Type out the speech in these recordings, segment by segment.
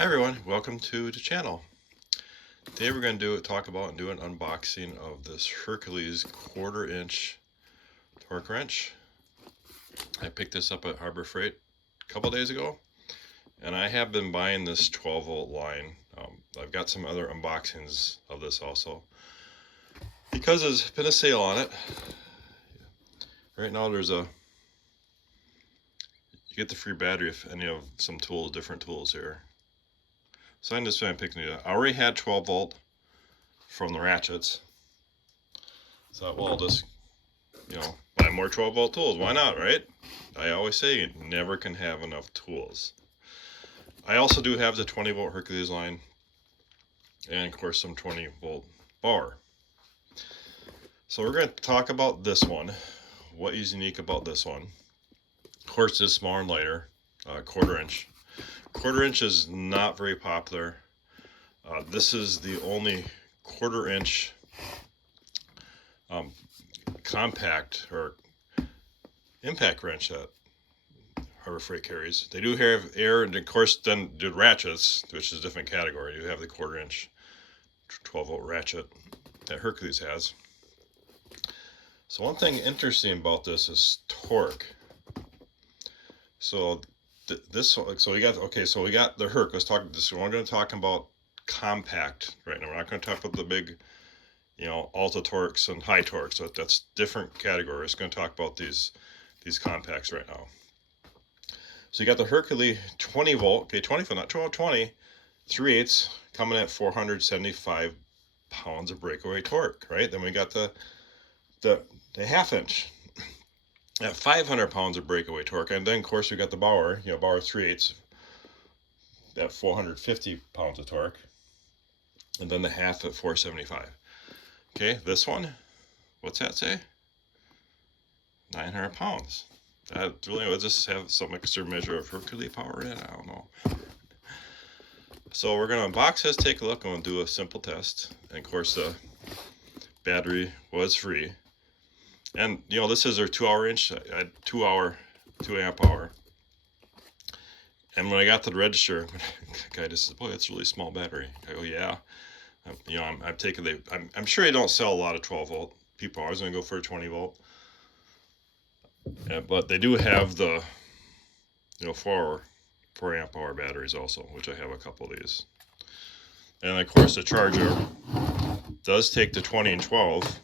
Hi everyone, welcome to the channel. Today we're going to talk about and do an unboxing of this Hercules 1/4 inch torque wrench. I picked this up at Harbor Freight a couple days ago, and I have been buying this 12 volt line. I've got some other unboxings of this also, because there's been a sale on it. Right now you get the free battery if any of some tools, different tools here. So I'm just picking it up. I already had 12 volt from the ratchets. So well, I'll just, buy more 12 volt tools. Why not, right? I always say you never can have enough tools. I also do have the 20 volt Hercules line, and of course some 20 volt bar. So we're going to talk about this one. What is unique about this one? Of course, it's smaller and lighter, 1/4 inch. 1/4 inch is not very popular. This is the only 1/4 inch compact or impact wrench that Harbor Freight carries. They do have air, and of course then the ratchets, which is a different category. You have the 1/4 inch 12 volt ratchet that Hercules has. So one thing interesting about this is torque. So we got the Herc. Let's talk this. We're going to talk about compact right now. We're not going to talk about the big, ultra torques and high torques. So that's different categories. We're going to talk about these compacts right now. So you got the Hercules 20 volt, okay, 20 volt, not 12, 20, 3/8 coming at 475 pounds of breakaway torque, right? Then we got the 1/2 inch at 500 pounds of breakaway torque, and then of course we got the Bauer, Bauer 3/8 at 450 pounds of torque, and then the 1/2 at 475. Okay, this one, what's that say? 900 pounds. That really would just have some extra measure of Hercules power in it. I don't know. So we're going to unbox this, take a look, and we'll do a simple test. And of course the battery was free. And this is our 2-hour inch, 2 amp hour. And when I got to the register, the guy just said, "Boy, that's a really small battery." I go, "Yeah." I'm sure they don't sell a lot of 12 volt. People are always going to go for a 20 volt. But they do have the 4 amp hour batteries also, which I have a couple of these. And of course the charger does take the 20 and 12.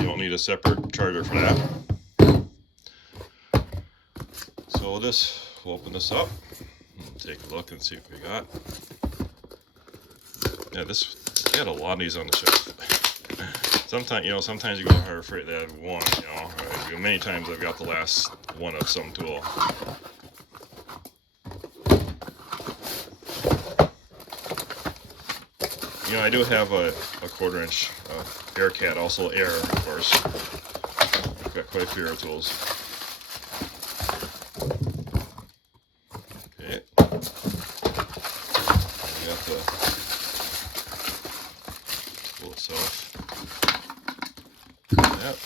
You don't need a separate charger for that. So we'll open this up and take a look and see what we got. Yeah, they had a lot of these on the shelf. Sometimes you go to Harbor Freight, they have one, many times I've got the last one of some tool. I do have a 1/4 inch air cat, also air, of course. I've got quite a few air tools. Okay. I got the tool itself. Yep.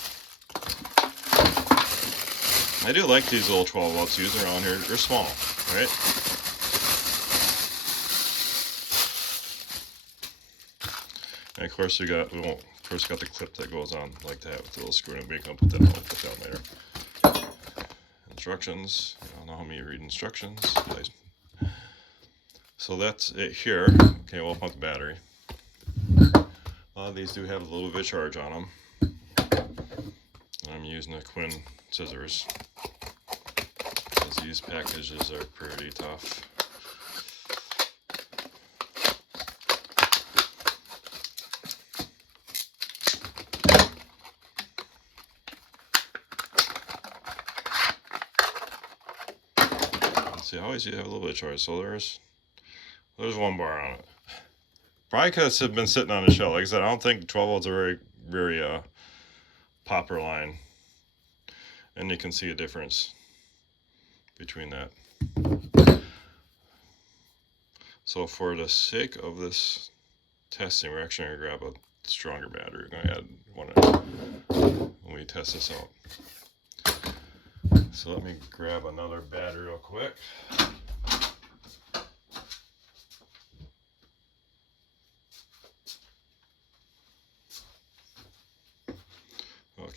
I do like these little 12 volts used around here. They're small, right? And of course we got the clip that goes on like that with the little screw, and we can put that on, put that later. Instructions. I don't know how many read instructions. So that's it here. Okay, we'll open up the battery. A lot of these do have a little bit of charge on them. I'm using the Quinn scissors, because these packages are pretty tough. Let's see, I always have a little bit of charge. So there's 1 bar on it. Probably because it's been sitting on the shelf. Like I said, I don't think 12 volts are very popular line, and you can see a difference between that. So for the sake of this testing, we're actually going to grab a stronger battery. We're going to add one when we test this out. So let me grab another battery real quick.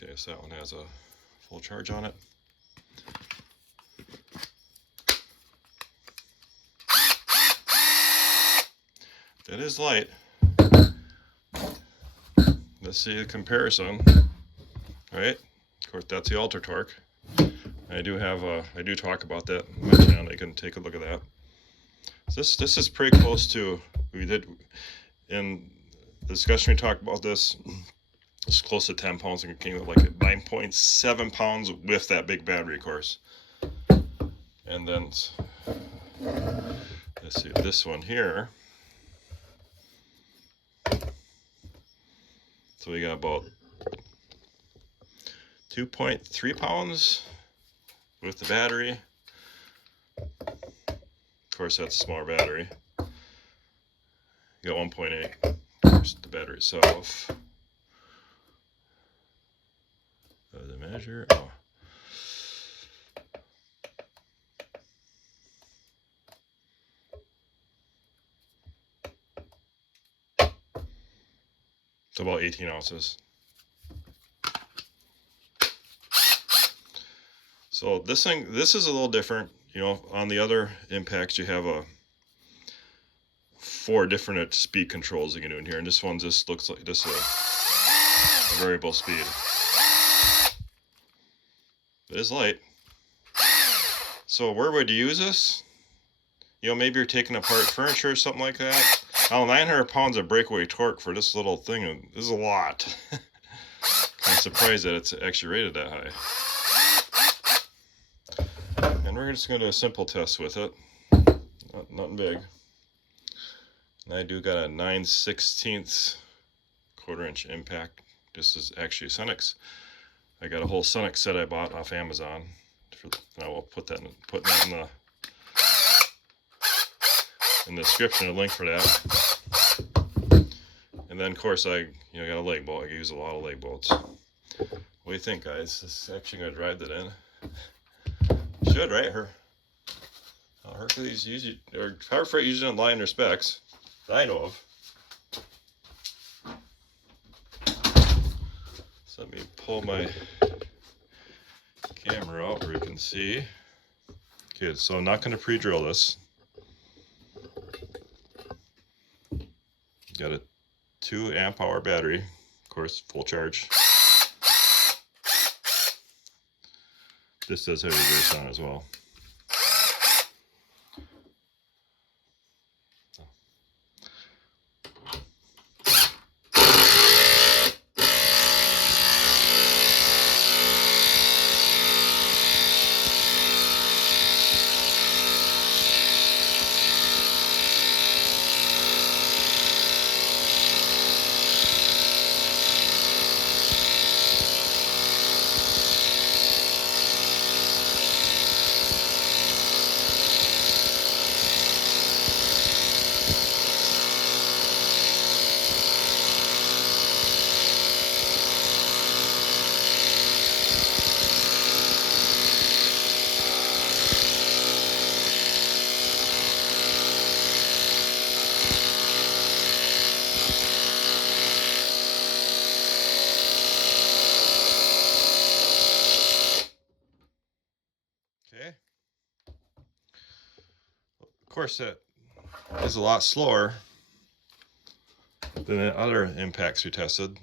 Okay, so that one has a full charge on it. It is light. Let's see the comparison. Right? Of course, that's the alter torque. I do talk about that in my channel. You can take a look at that. So this is pretty close to, we did in the discussion we talked about this. It's close to 10 pounds, and it came at like 9.7 pounds with that big battery, of course. And then let's see this one here. So we got about 2.3 pounds with the battery. Of course, that's a smaller battery. You got 1.8. Of course, the battery itself. The measure. Oh. It's about 18 ounces. So this is a little different. You know, on the other impacts, you have 4 different speed controls you can do in here, and this one just looks like just a variable speed. It is light. So where would you use this? You know, maybe you're taking apart furniture or something like that. Now, 900 pounds of breakaway torque for this little thing is a lot. I'm surprised that it's actually rated that high. And we're just going to do a simple test with it. Nothing big. And I do got a 9/16 1/4" impact. This is actually Sunex. I got a whole Sunex set I bought off Amazon. I will put that in the description, a link for that. And then, of course, I got a leg bolt. I use a lot of leg bolts. What do you think, guys? This is actually going to drive that in. Should, right? Hercules usually, or Power Freight usually don't lie in their specs that I know of. So let me pull my camera out where you can see. Okay, so I'm not going to pre-drill this. Got a 2 amp hour battery, of course, full charge. This does have reverse on as well. Okay. Of course, that is a lot slower than the other impacts we tested.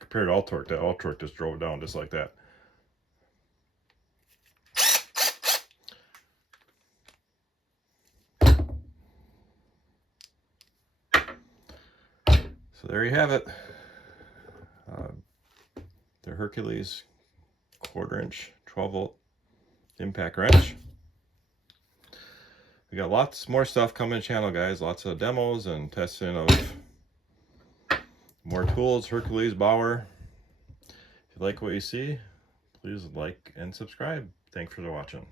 Compared to all-torque, that all-torque just drove it down just like that. So there you have it. The Hercules 1/4" 12-volt impact wrench. We got lots more stuff coming to the channel, guys. Lots of demos and testing of more tools, Hercules, Bauer. If you like what you see, please like and subscribe. Thanks for watching.